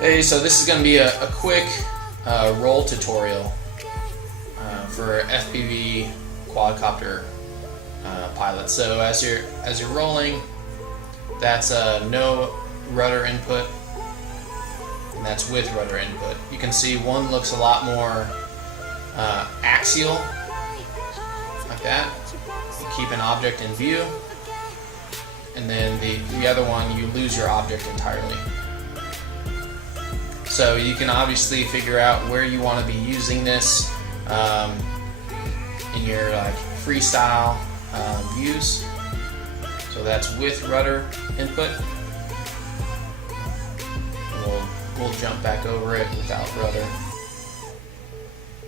Hey, so this is going to be a quick roll tutorial for FPV quadcopter pilot. So as you're rolling, that's no rudder input, and that's with rudder input. You can see one looks a lot more axial, like that. You keep an object in view, and then the other one, you lose your object entirely. So you can obviously figure out where you want to be using this in your freestyle views. So that's with rudder input. We'll jump back over it without rudder.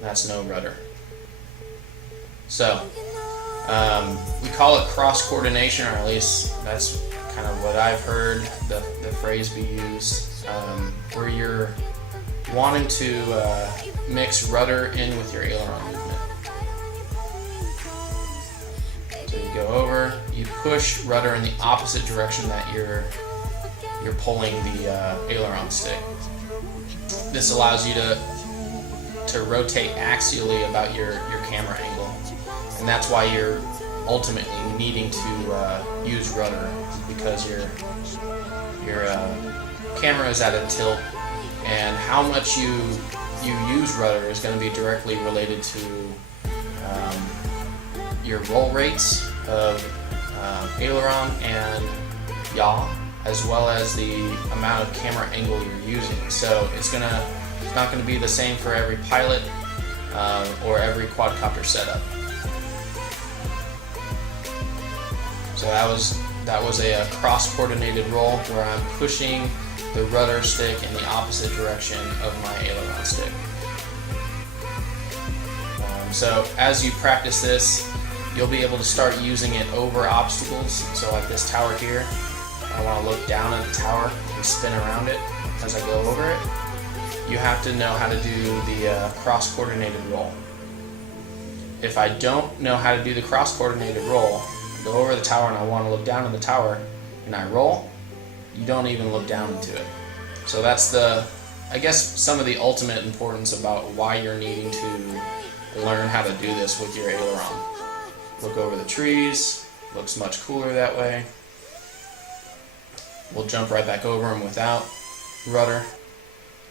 That's no rudder. So we call it cross coordination, or at least that's kind of what I've heard the phrase be used, where you're wanting to mix rudder in with your aileron movement. So you go over, you push rudder in the opposite direction that you're pulling the aileron stick. This allows you to rotate axially about your camera angle, and that's why you're ultimately needing to use rudder, because your camera is at a tilt, and how much you use rudder is going to be directly related to your roll rates of aileron and yaw, as well as the amount of camera angle you're using. So it's not going to be the same for every pilot or every quadcopter setup. So that was a cross-coordinated roll where I'm pushing the rudder stick in the opposite direction of my aileron stick. So as you practice this, you'll be able to start using it over obstacles. So like this tower here, I want to look down at the tower and spin around it as I go over it. You have to know how to do the cross-coordinated roll. If I don't know how to do the cross-coordinated roll, go over the tower and I want to look down at the tower and I roll, you don't even look down into it. So that's I guess some of the ultimate importance about why you're needing to learn how to do this with your aileron. Look over the trees, looks much cooler that way. We'll jump right back over them without rudder.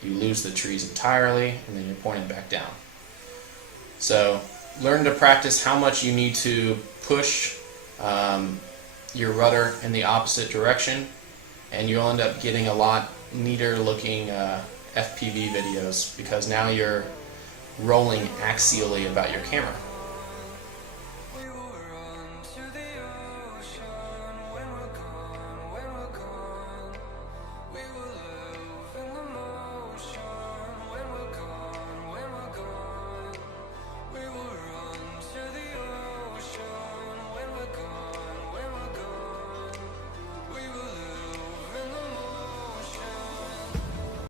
You lose the trees entirely, and then you're pointed back down. So learn to practice how much you need to push your rudder in the opposite direction, and you'll end up getting a lot neater looking FPV videos, because now you're rolling axially about your camera.